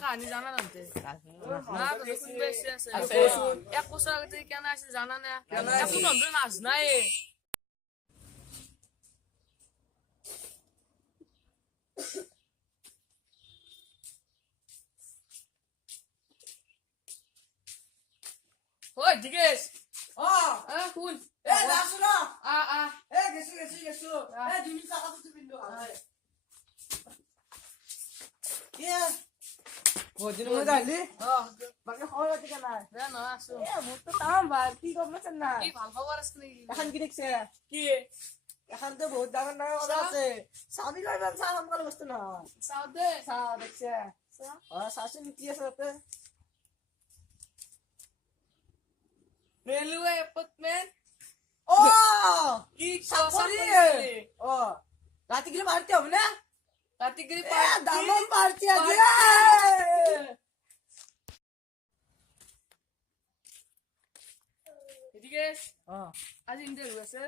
কাহানি জানা নামতে এক বছর আগে থেকে কেন আসে জানা না এখন ধরে নাচ নাই ওই জিজ্ঞেস খুল Bojone mo dali. Bakit khawala ti kana? আছো Mo to tama কি গম না না। কি ভাল খবর আছে নাকি এখন কি দেখছে? কি এখন তো বহুত ডাঙর ডাঙর কথা আছে। সাদি লাইবান সালাম করে বসতে না। সাউদে সা দেখছে। শাসন কি আছে তাতে? রেলওয়ে অ্যাপার্টমেন্ট ও! কি সাকরি। ও! রাতে গিয়ে মারতে হবে না? রাতিগিরি দামম পারছি আজ। এদিকে হ্যাঁ আজ ইন্টারভিউ আছে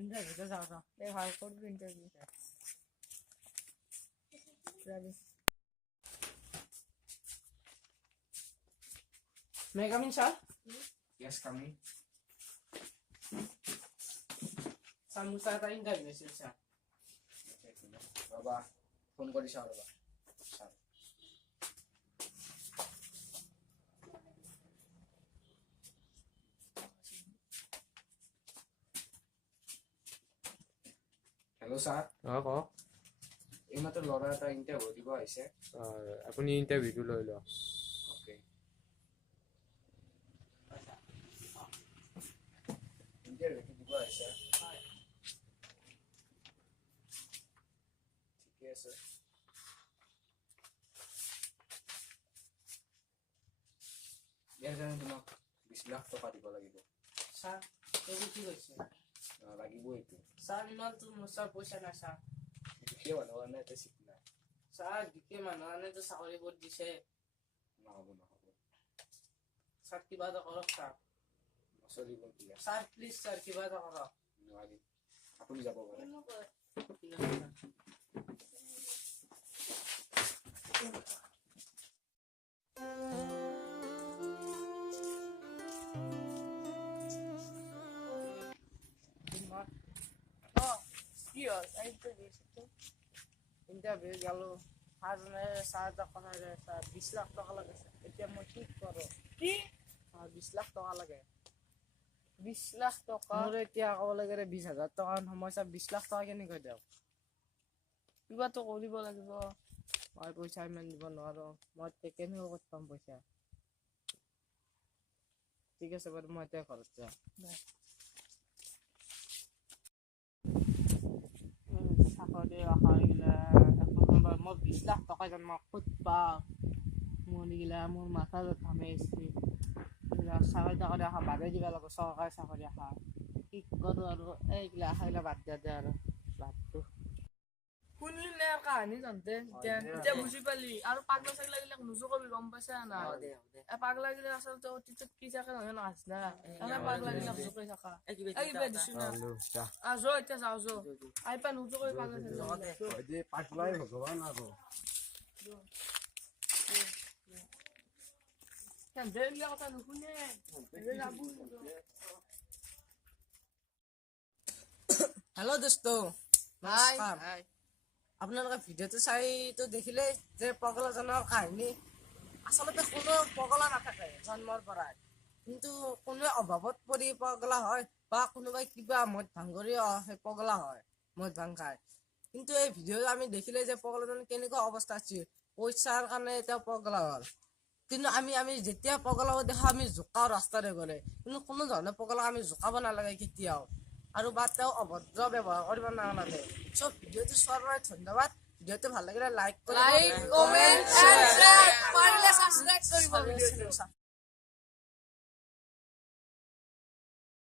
ইন্টারভিউ তো যাও যাও এই ভাই করবি interview May I come in, sir? Yes, coming. Samusa ta interview sir. বাবা ফোন করিস আর বাবা হেল্ল' ছাৰ কওক এইমাত্ৰ ল'ৰা এটা ইণ্টাৰভিউ দিব আহিছে আপুনি ইণ্টাৰভিউটো লৈ লওক অ'কে ইণ্টাৰভিউটো দিব আহিছে ঠিকে আছে ইয়াৰ কাৰণে তোমাক 20 লাখ টকা দিব লাগিব Sir, এই কি হইছে? লাগিব এইটো Sir, ইমান তো মোর পয়সা না স্যার। দুখীয়া মানুহৰ কাৰণে এটা চিট নাই স্যাৰ, দিকে মানুহে তো চাকৰি কৰি দিছে। নহ'ব স্যাৰ কিবা এটা কৰক স্যাৰ। নচলিব দিয়া স্যাৰ প্লিজ স্যাৰ কিবা এটা কৰক। নোৱাৰিম আপুনি যাব পাৰে কি হল ইন্টারভিউ গেল হাজনে স্যার তো কথা স্যার 20 লাখ টাকা লাগে এটা মই কি করো কি 20 লাখ টাকা লাগে 20 লাখ টাকা মোর এতিয়া কব লাগে 20,000 টাকা সমস্যা 20 লাখ টাকা কেনেকৈ দিও কিবা তো কৰিব লাগিব মই পইচা ইমান দিব নোৱাৰো মই কেনেকৈ ক'ত পাম পইচা ঠিক আছে বাৰু মই এতিয়া ঘৰত যাওঁ চাকৰি আশা গিলা মই 20 লাখ টকা যেন মই ক'ত পাওঁ মোৰ গিলা মোৰ মাথা ঘামে আছে চাকৰি টাকৰি আশা বাদে দিবা লাগিব চৰকাৰী চাকৰি আশা কি কৰোঁ আৰু এইগিলা আশা গিলা বাদ দিয়া দে আৰু বাদটো শুনলি নে কাহানি জানতে এতিয়া বুজি পালি আৰু পাগলা চাগলা গিলাক নুজু কবি গম পাইছা না পাগলা গিলাক আচলতে অতীতত কি থাকে নহয় নাচ না এনে পাগলা গিলাক জুকাই থাকা এই কিবা দিছো না যো এতিয়া যাও যো আই পা নুজু কবি পাগলা চাগলা পাগলাই ভগৱান আৰু কেন দেৰিয়া কথা নুশুনে হেল্ল' দোস্ত হাই নমস্কাৰ আপোনালোকে ভিডিঅ'টো চাই তো দেখিলে যে পগলাজনৰ কাহিনী আচলতে কোনো পগলা নাথাকে জন্মৰ পৰাই কিন্তু কোনোৱে অভাৱত পৰি পগলা হয় বা কোনোবাই কিবা মদ ভাং কৰি পগলা হয় মদ ভাং খায় কিন্তু এই ভিডিঅ'টো আমি দেখিলে যে পগলাজন কেনেকুৱা অৱস্থা আছিল পইচাৰ কাৰণে তেওঁ পগলা হ'ল কিন্তু আমি যেতিয়া পগলাও দেখা আমি জোকাও ৰাস্তাৰে গ'লে কিন্তু কোনো ধৰণে পগলা আমি জোকাব নালাগে কেতিয়াও আৰু বা তেওঁ অভদ্ৰ ব্যৱহাৰ কৰিব নালাগে সব ভিডিঅ'টো চোৱাৰ বাবে ধন্যবাদ ভিডিঅ'টো ভাল লাগিলে লাইক কমেন্ট এণ্ড শেয়াৰ পাৰিলে সাবস্ক্ৰাইব কৰিব ভিডিঅ'টো